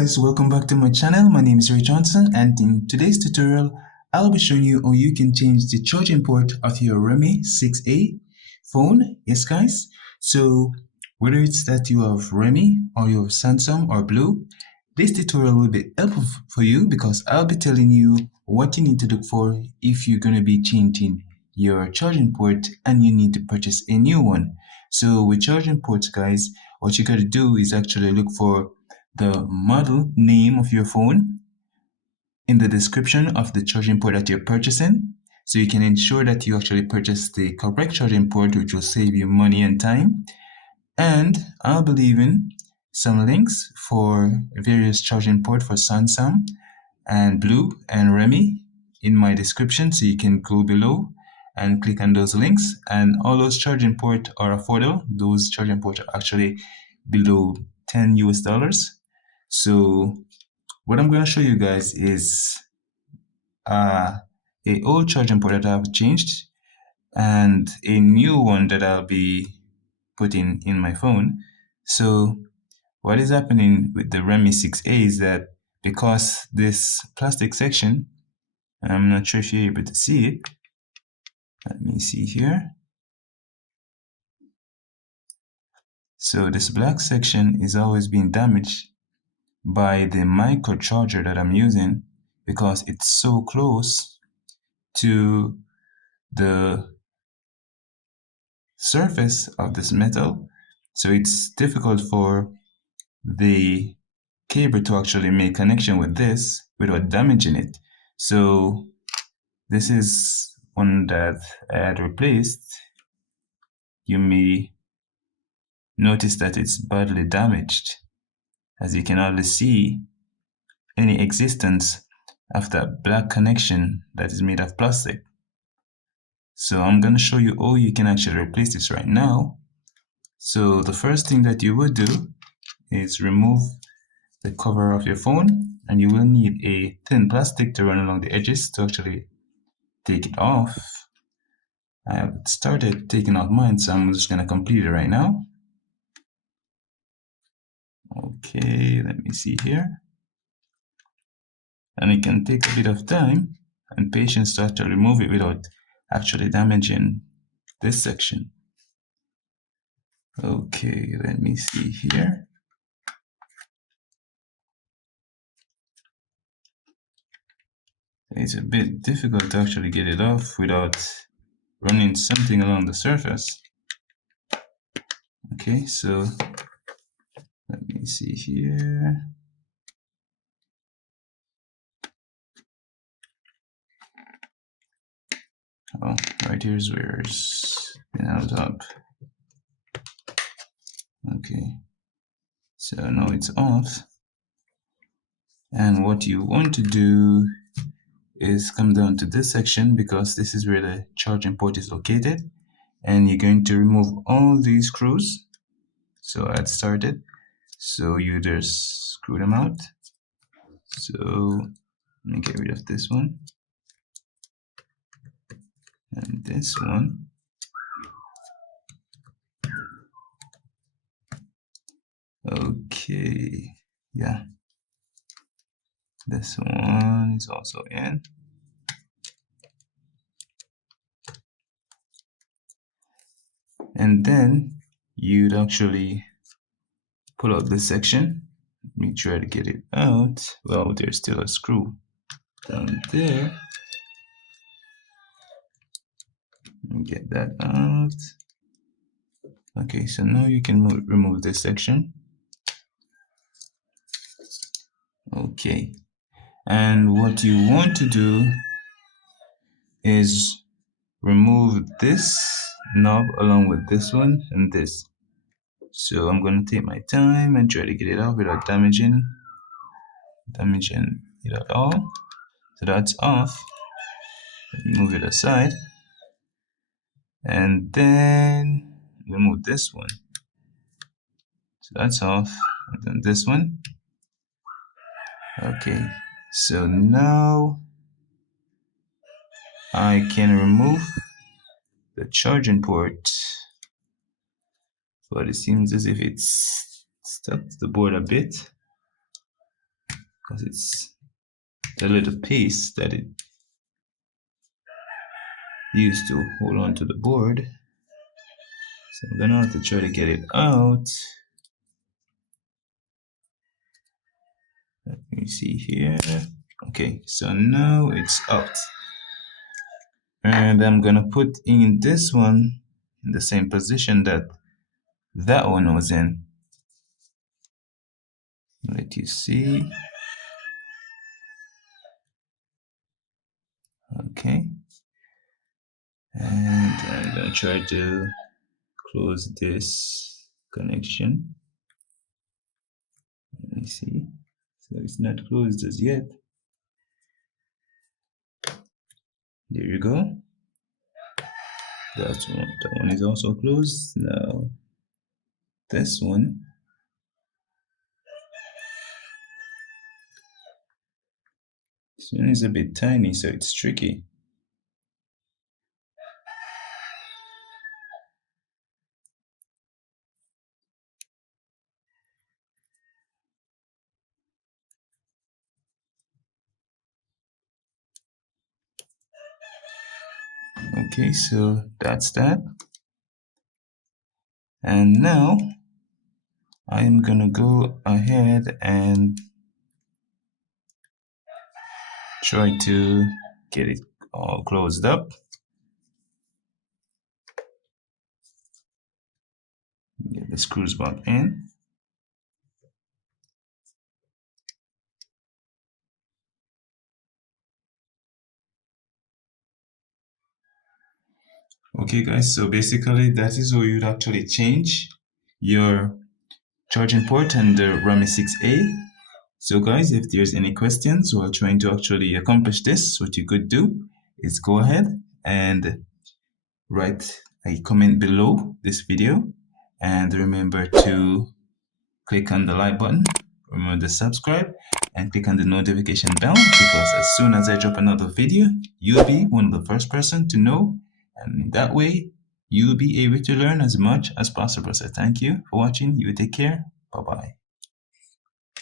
guys, welcome back to my channel. My name is Ray Johnson, and in today's tutorial I'll be showing you how you can change the charging port of your Redmi 6A phone. Yes guys, so whether it's that you have Redmi or you have Samsung or Blue, this tutorial will be helpful for you because I'll be telling you what you need to look for if you're going to be changing your charging port and you need to purchase a new one. So with charging ports guys, what you got to do is actually look for the model name of your phone in the description of the charging port that you're purchasing, so you can ensure that you actually purchase the correct charging port, which will save you money and time. And I'll be leaving some links for various charging ports for Samsung and Blue and Redmi in my description, so you can go below and click on those links. And all those charging ports are affordable. Those charging ports are actually below $10 US. So what I'm going to show you guys is a old charging port that I've changed and a new one that I'll be putting in my phone. So what is happening with the Redmi 6A is that because this plastic section, I'm not sure if you're able to see it. Let me see here. So this black section is always being damaged by the micro charger that I'm using because it's so close to the surface of this metal, so it's difficult for the cable to actually make connection with this without damaging it. So this is one that I had replaced. You may notice that it's badly damaged, as you can hardly see any existence of that black connection that is made of plastic. So I'm going to show you how you can actually replace this right now. So the first thing that you would do is remove the cover of your phone, and you will need a thin plastic to run along the edges to actually take it off. I have started taking off mine, so I'm just going to complete it right now. Okay, let me see here. And it can take a bit of time and patience to actually remove it without actually damaging this section. Okay, let me see here. It's a bit difficult to actually get it off without running something along the surface. Okay, so let me see here. Oh, right here's where it's been held up. Okay, so now it's off. And what you want to do is come down to this section, because this is where the charging port is located, and you're going to remove all these screws. So I had started, so you just screw them out. So let me get rid of this one and this one. Okay, yeah, this one is also in. And then you'd actually pull out this section. Let me try to get it out. Well, there's still a screw down there. Let me get that out. Okay, so now you can remove this section. Okay, and what you want to do is remove this knob along with this one and this. So I'm going to take my time and try to get it off without damaging it at all. So that's off. Let me move it aside, and then remove this one. So that's off, and then this one. Okay, so now I can remove the charging port, but it seems as if it's stuck to the board a bit. because it's the little piece that it used to hold on to the board. So I'm gonna have to try to get it out. Let me see here. Okay, so now it's out. And I'm gonna put in this one in the same position that that one was in. Let you see. Okay. And I'm gonna try to close this connection. Let me see. So it's not closed as yet. There you go. That's one. That one is also closed. Now this one. This one is a bit tiny, so it's tricky. Okay, so that's that. And now I'm gonna go ahead and try to get it all closed up. Get the screws back in. Okay guys, so basically that is how you'd actually change your charging port on the Redmi 6A. So guys, if there's any questions while trying to actually accomplish this, what you could do is go ahead and write a comment below this video, and remember to click on the like button, remember to subscribe, and click on the notification bell, because as soon as I drop another video, you'll be one of the first person to know, and that way you'll be able to learn as much as possible. So thank you for watching. You take care. Bye bye.